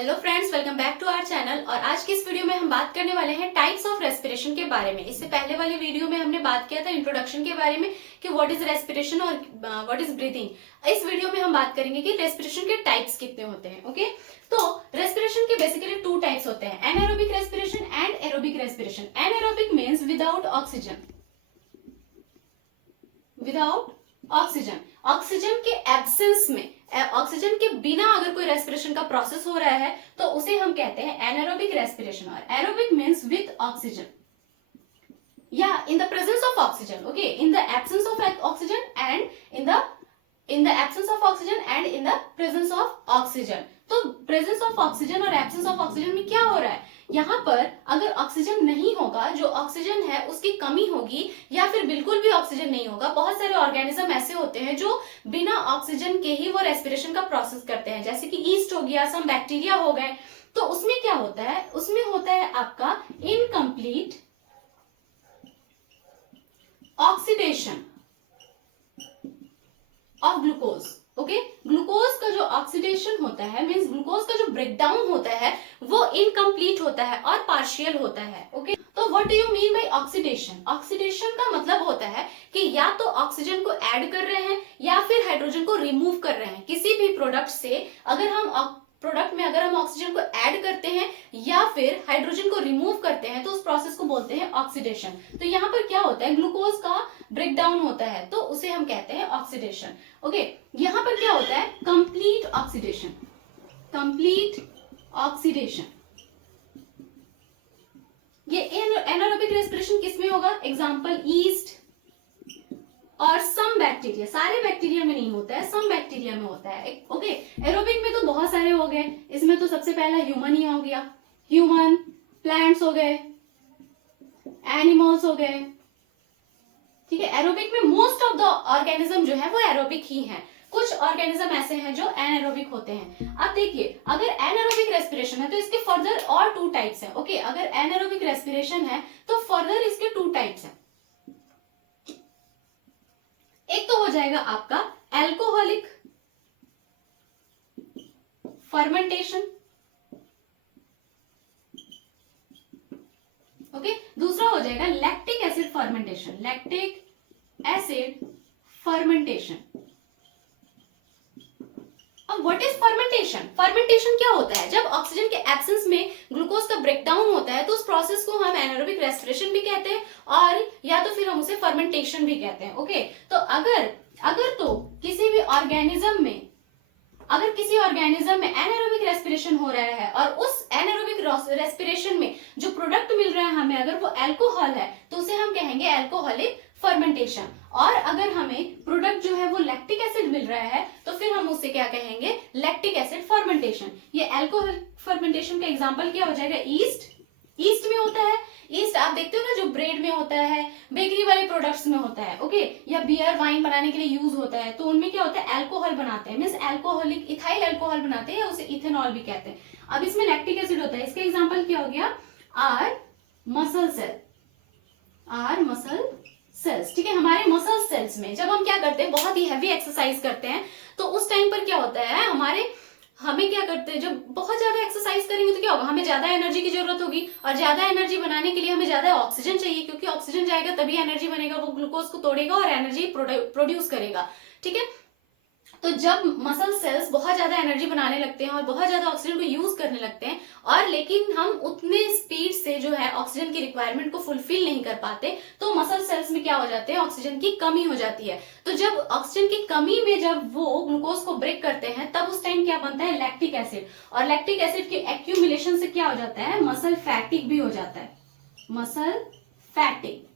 Hello friends, welcome back to our channel. और आज की इस वीडियो में हम बात करने वाले हैं टाइप्स ऑफ रेस्पिरेशन के बारे में। इससे पहले वाली वीडियो में हमने बात किया था इंट्रोडक्शन के बारे में कि व्हाट इज रेस्पिरेशन और व्हाट इज ब्रीथिंग। इस वीडियो में हम बात करेंगे कि रेस्पिरेशन के टाइप्स कितने होते हैं। ओके, तो रेस्पिरेशन के बेसिकली टू टाइप्स होते हैं, anaerobic respiration and aerobic respiration. Anaerobic means without oxygen, without oxygen, oxygen के एब्सेंस में, ऑक्सीजन के बिना अगर कोई रेस्पिरेशन का प्रोसेस हो रहा है तो उसे हम कहते हैं एनाएरोबिक रेस्पिरेशन। और एरोबिक मींस विद ऑक्सीजन या in the presence of oxygen. Okay, in the absence of oxygen and in the absence of oxygen and in the presence of oxygen. तो प्रेजेंस ऑफ ऑक्सीजन और absence of oxygen में क्या हो रहा है, यहाँ पर अगर ऑक्सीजन नहीं होगा, जो ऑक्सीजन है उसकी कमी होगी या फिर बिल्कुल भी ऑक्सीजन नहीं होगा। बहुत सारे ऑर्गेनिज्म ऐसे होते हैं जो बिना ऑक्सीजन के ही वो रेस्पिरेशन का प्रोसेस करते हैं, जैसे कि ईस्ट हो गया, सम बैक्टीरिया हो गए। तो उसमें क्या होता है, उसमें होता है आपका incomplete oxidation of glucose. Okay, glucose का जो ऑक्सीडेशन होता है मींस ग्लूकोज का जो ब्रेकडाउन होता है वो इनकम्प्लीट होता है और पार्शियल होता है। ओके, तो what do you mean by oxidation? Oxidation का मतलब होता है कि या तो ऑक्सीजन को ऐड कर रहे हैं या फिर हाइड्रोजन को रिमूव कर रहे हैं। किसी भी प्रोडक्ट से अगर हम प्रोडक्ट में अगर हम ऑक्सीजन को ऐड करते हैं या फिर हाइड्रोजन को रिमूव करते हैं तो उस प्रोसेस को बोलते हैं ऑक्सीडेशन। तो यहाँ पर क्या होता है, ग्लूकोज का ब्रेकडाउन होता है तो उसे हम कहते हैं ऑक्सीडेशन। ओके, यहाँ पर क्या होता है, कंप्लीट ऑक्सीडेशन, कंप्लीट ऑक्सीडेशन। ये एनारोबिक रेस्पिरेशन किसमें होगा, एग्जांपल ईस्ट और सम बैक्टीरिया। सारे बैक्टीरिया में नहीं होता है, सम बैक्टीरिया में होता है। ओके, एरोबिक में तो बहुत सारे हो गए, इसमें तो सबसे पहला ह्यूमन ही हो गया, ह्यूमन, प्लांट्स हो गए, एनिमल्स हो गए। ठीक है, एरोबिक में मोस्ट ऑफ द ऑर्गेनिज्म जो है वो एरोबिक ही है। कुछ ऑर्गेनिज्म ऐसे हैं जो एनारोबिक होते हैं। अब देखिए, अगर एनारोबिक रेस्पिरेशन है तो इसके फर्दर और टू टाइप्स है। ओके, अगर एनारोबिक रेस्पिरेशन है तो फर्दर इसके टू टाइप्स है। एक तो हो जाएगा आपका एल्कोहलिक फर्मेंटेशन। ओके, दूसरा हो जाएगा lactic acid fermentation, lactic acid fermentation. अब व्हाट इज फर्मेंटेशन? फर्मेंटेशन क्या होता है, जब ऑक्सीजन के एब्सेंस में ग्लूकोज का ब्रेकडाउन होता है तो उस प्रोसेस को हम एनारोबिक रेस्पिरेशन भी कहते हैं और या तो फिर हम उसे फर्मेंटेशन भी कहते हैं। ओके, तो अगर तो किसी भी ऑर्गेनिज्म में, अगर किसी ऑर्गेनिज्म में एनारोबिक रेस्पिरेशन हो रहा है और उस एनारोबिक रेस्पिरेशन में जो प्रोडक्ट मिल रहा है हमें, अगर वो अल्कोहल है तो उसे हम कहेंगे अल्कोहलिक फर्मेंटेशन। और अगर हमें प्रोडक्ट जो है वो लैक्टिक एसिड मिल रहा है तो फिर हम उससे क्या कहेंगे, लैक्टिक एसिड फर्मेंटेशन। ये अल्कोहल फर्मेंटेशन का एग्जांपल क्या हो जाएगा, ईस्ट में होता है। ईस्ट आप देखते हो ना, जो ब्रेड में होता है, बेकरी वाले प्रोडक्ट्स में होता है। ओके, या बियर वाइन बनाने के लिए यूज होता है, तो उनमें क्या होता है, अल्कोहल बनाते हैं, मींस अल्कोहलिक इथाइल अल्कोहल बनाते हैं या उसे इथेनॉल भी कहते हैं। अब इसमें लैक्टिक एसिड होता है, इसका एग्जांपल क्या हो गया, are muscle cell, are muscle cells. ठीक है, हमारे मसल सेल्स में जब हम क्या करते हैं, बहुत ही हैवी एक्सरसाइज करते हैं तो उस टाइम पर क्या होता है, हमें क्या करते हैं, जब बहुत ज्यादा एक्सरसाइज करेंगे तो क्या होगा, हमें ज्यादा एनर्जी की जरूरत होगी और ज्यादा एनर्जी बनाने के लिए हमें ज्यादा ऑक्सीजन चाहिए, क्योंकि ऑक्सीजन जाएगा तभी एनर्जी बनेगा, वो ग्लूकोज को तोड़ेगा और एनर्जी प्रोड्यूस करेगा। ठीक है, तो जब मसल सेल्स बहुत ज्यादा एनर्जी बनाने लगते हैं और बहुत ज्यादा ऑक्सीजन को यूज करने लगते हैं और लेकिन हम उतने स्पीड से जो है ऑक्सीजन की रिक्वायरमेंट को फुलफिल नहीं कर पाते तो मसल सेल्स में क्या हो जाते हैं, ऑक्सीजन की कमी हो जाती है। तो जब ऑक्सीजन की कमी में जब वो ग्लूकोज को ब्रेक करते हैं तब उस टाइम क्या बनता है, लैक्टिक एसिड। और लैक्टिक एसिड के एक्यूमुलेशन से क्या हो जाता है, मसल फैटिग भी हो जाता है, मसल फैटिग।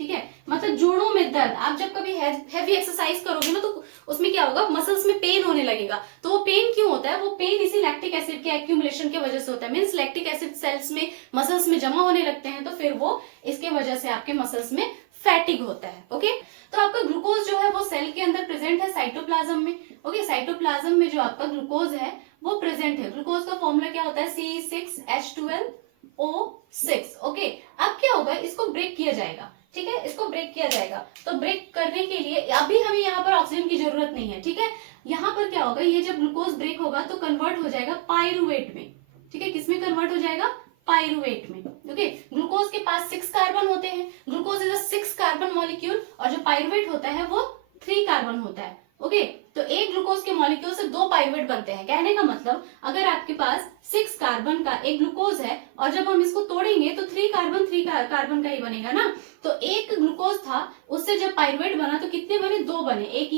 ठीक है, मतलब जोड़ों में दर्द। आप जब कभी हैवी एक्सरसाइज करोगे ना तो उसमें क्या होगा, मसल्स में पेन होने लगेगा। तो वो पेन क्यों होता है, वो पेन इसी लैक्टिक एसिड के एक्यूमुलेशन की वजह से होता है। मींस लैक्टिक एसिड सेल्स में, मसल्स में जमा होने लगते हैं तो फिर वो इसके वजह से आपके मसल्स में फैटिग होता है। ओके, तो आपका ग्लूकोज जो है वो सेल के अंदर प्रेजेंट है साइटोप्लाज्म में। ओके, साइटोप्लाज्म में जो आपका ग्लूकोज है वो प्रेजेंट है। ग्लूकोज का फॉर्मूला क्या होता है, C6H12O6। ओके, अब क्या होगा, इसको ब्रेक किया जाएगा। ठीक है, इसको ब्रेक किया जाएगा। तो ब्रेक करने के लिए अभी हमें यहाँ पर ऑक्सीजन की जरूरत नहीं है। ठीक है, यहाँ पर क्या होगा, ये जब ग्लूकोज ब्रेक होगा तो कन्वर्ट हो जाएगा पायरुवेट में। ठीक है, किसमें कन्वर्ट हो जाएगा, पायरुवेट में। ओके, ग्लूकोज के पास 6 कार्बन होते हैं, glucose is a 6 carbon molecule, और जो पायरुवेट होता है वो 3 कार्बन होता है। ओके, तो एक ग्लूकोज के मॉलिक्यूल से 2 पायरुवेट बनते हैं। कहने का मतलब अगर आपके पास 6 कार्बन का एक ग्लूकोज है और जब हम इसको तोड़ेंगे तो 3 कार्बन का ही बनेगा ना। तो एक ग्लूकोज था, उससे जब पायरुवेट बना तो कितने बने, 2 बने, एक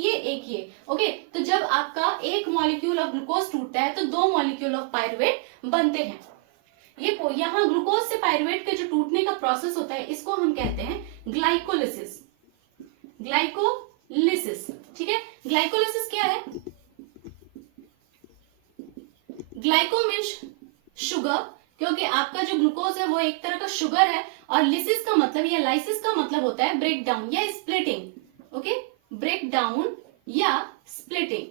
ये। ओके, तो जब आपका एक मॉलिक्यूल ऑफ ग्लूकोज टूटता है तो 2 मॉलिक्यूल ऑफ पायरुवेट बनते हैं। ये यहाँ ग्लूकोज से पायरुवेट के जो टूटने का प्रोसेस होता है इसको हम कहते हैं ग्लाइकोलिसिस। ग्लाइकोलिसिस, ठीक है। ग्लाइकोलिसिस क्या है, ग्लाइको मीन्स शुगर, क्योंकि आपका जो ग्लूकोज है वो एक तरह का शुगर है, और लिसिस का मतलब या लाइसिस का मतलब होता है ब्रेक डाउन या स्प्लिटिंग। ओके, ब्रेक डाउन या स्प्लिटिंग।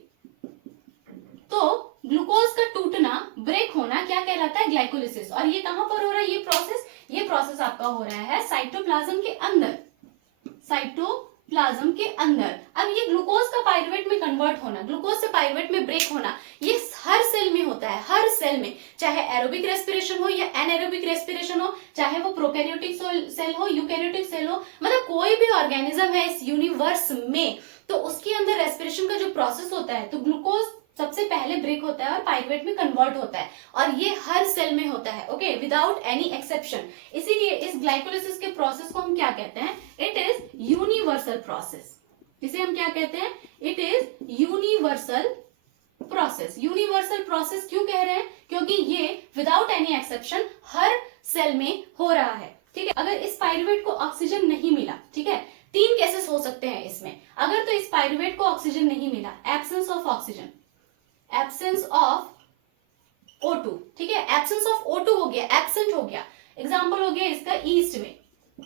तो ग्लूकोज का टूटना, ब्रेक होना क्या कहलाता है, ग्लाइकोलिसिस। और ये कहां पर हो रहा है ये प्रोसेस आपका हो रहा है साइटोप्लाज्म के अंदर, साइटोप्लाज्म के अंदर। अब ये ग्लूकोज का पायरुवेट में कन्वर्ट होना, ग्लूकोज से पायरुवेट में ब्रेक होना, ये हर सेल में होता है, हर सेल में, चाहे एरोबिक रेस्पिरेशन हो या एनएरोबिक रेस्पिरेशन हो, चाहे वो प्रोकैरियोटिक सेल हो, यूकैरियोटिक सेल हो, मतलब कोई भी ऑर्गेनिज्म है इस यूनिवर्स में, तो उसके अंदर रेस्पिरेशन का जो प्रोसेस होता है, तो ग्लूकोज सबसे पहले ब्रेक होता है और पायरुवेट में कन्वर्ट होता है, और ये हर सेल में होता है। Okay, without any exception. इसीलिए इस ग्लाइकोलिसिस के प्रोसेस को हम क्या कहते हैं, इट इज यूनिवर्सल प्रोसेस। इसे हम क्या कहते हैं, it is universal process. Universal process क्यों कह रहे हैं, क्योंकि ये विदाउट एनी एक्सेप्शन हर सेल में हो रहा है। ठीक है, अगर इस पायरुवेट को ऑक्सीजन नहीं मिला, ठीक है, 3 केसेस हो सकते हैं इसमें। अगर तो इस पायरुवेट को ऑक्सीजन नहीं मिला, absence of oxygen, absence of O2, ठीक है, एब्सेंस ऑफ O2 हो गया, एब्सेंट हो गया। एग्जांपल हो गया इसका ईस्ट में,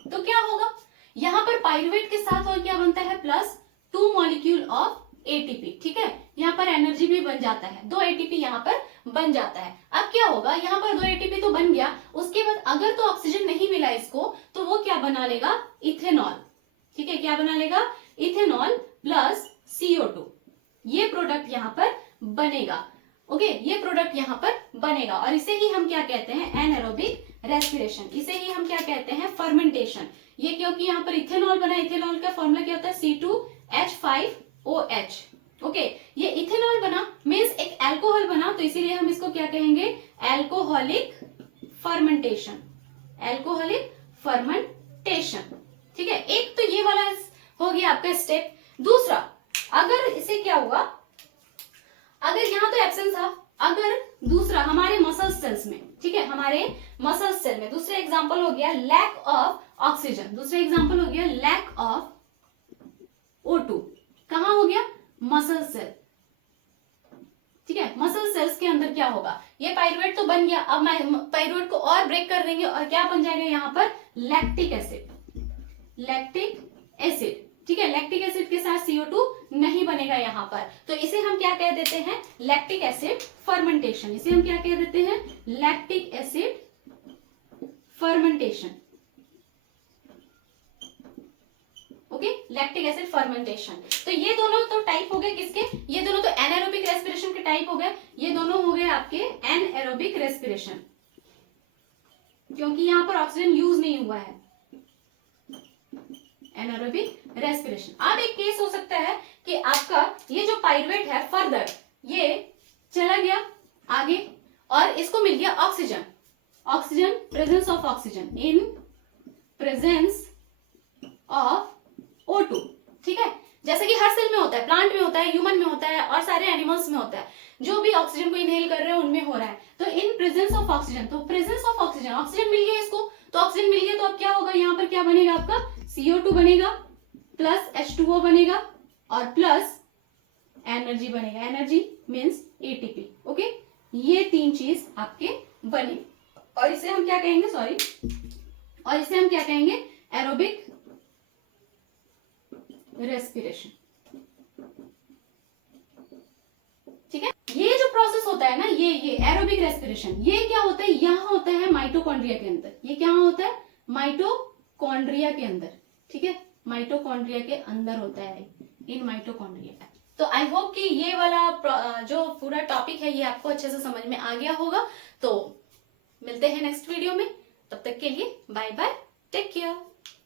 तो क्या होगा, यहां पर पायरुवेट के साथ और क्या बनता है, +2 मॉलिक्यूल ऑफ ATP, ठीक है, यहाँ पर एनर्जी भी बन जाता है, 2 ATP यहाँ पर बन जाता है। अब क्या होगा, यहाँ पर 2 ATP तो बन गया, उसके बाद अगर तो ऑक्सीजन नहीं मिला इसको, तो वो क्या बना लेगा, इथेनॉल, ठीक है, क्या बना लेगा, इथेनॉल प्लस CO2, ये प्रोडक्ट यहाँ पर बनेगा। ओके, ये प्रोडक्ट यहाँ पर बनेगा, और इसे ही हम क्या कहते हैं, एनएरोबिक रेस्पिरेशन, इसे ही हम क्या कहते हैं, फर्मेंटेशन। ये क्योंकि यहाँ पर इथेनॉल बना, इथेनॉल का फॉर्मूला क्या होता है, C2H5OH। ओके, ये इथेनॉल बना मीन्स एक अल्कोहल बना, तो इसीलिए हम इसको क्या कहेंगे, एल्कोहलिक फर्मेंटेशन, एल्कोहलिक फर्मेंटेशन। ठीक है, एक तो ये वाला हो गया आपका स्टेप। दूसरा, अगर इसे क्या हुआ, अगर यहाँ तो एब्सेंस था, अगर दूसरा हमारे मसल सेल्स में, ठीक है, हमारे मसल सेल में दूसरा एग्जांपल हो गया लैक ऑफ ऑक्सीजन, दूसरा एग्जांपल हो गया लैक ऑफ O2, कहां हो गया, मसल सेल। ठीक है, मसल सेल्स के अंदर क्या होगा, ये पायरुवेट तो बन गया, अब पायरुवेट को और ब्रेक कर देंगे और क्या बन जाएगा यहाँ पर, लैक्टिक एसिड, लैक्टिक एसिड। ठीक है, लैक्टिक एसिड के साथ CO2 नहीं बनेगा यहाँ पर, तो इसे हम क्या कह देते हैं, लैक्टिक एसिड फर्मेंटेशन। इसे हम क्या कह देते हैं, lactic acid fermentation. Okay, lactic acid fermentation. तो ये दोनों तो टाइप हो गए किसके, ये दोनों तो एनाएरोबिक रेस्पिरेशन के टाइप हो गए, ये दोनों हो गए आपके एनएरोबिक रेस्पिरेशन, क्योंकि यहाँ पर ऑक्सीजन यूज नहीं हुआ है, एनाएरोबिक रेस्पिरेशन। अब एक केस हो सकता है कि आपका ये जो पायरुवेट है फर्दर ये चला गया आगे और इसको मिल गया oxygen, oxygen, presence of oxygen, in presence of O2। ठीक है, जैसे कि हर सेल में होता है, प्लांट में होता है, ह्यूमन में होता है और सारे एनिमल्स में होता है, जो भी ऑक्सीजन को इनहेल कर रहे हैं उनमें हो रहा है। तो इन प्रेजेंस ऑफ ऑक्सीजन, तो प्रेजेंस ऑफ ऑक्सीजन, ऑक्सीजन मिल गया इसको, तो ऑक्सीजन मिल गया तो अब क्या होगा, यहाँ पर क्या बनेगा आपका, CO2 बनेगा प्लस H2O बनेगा और प्लस एनर्जी बनेगा, एनर्जी मीन्स ATP। ओके, ये 3 चीज आपके बने, और इसे हम क्या कहेंगे, सॉरी, और इसे हम क्या कहेंगे, एरोबिक रेस्पिरेशन। ठीक है, ये जो प्रोसेस होता है ना, ये एरोबिक रेस्पिरेशन, ये क्या होता है, यहाँ होता है माइटोकॉन्ड्रिया के अंदर। ये क्या होता है, माइटोकॉन्ड्रिया के अंदर। ठीक है, माइटोकॉन्ड्रिया के अंदर होता है, इन माइटोकॉन्ड्रिया। तो आई होप कि ये वाला जो पूरा टॉपिक है ये आपको अच्छे से समझ में आ गया होगा। तो मिलते हैं नेक्स्ट वीडियो में, तब तक के लिए बाय बाय, टेक केयर।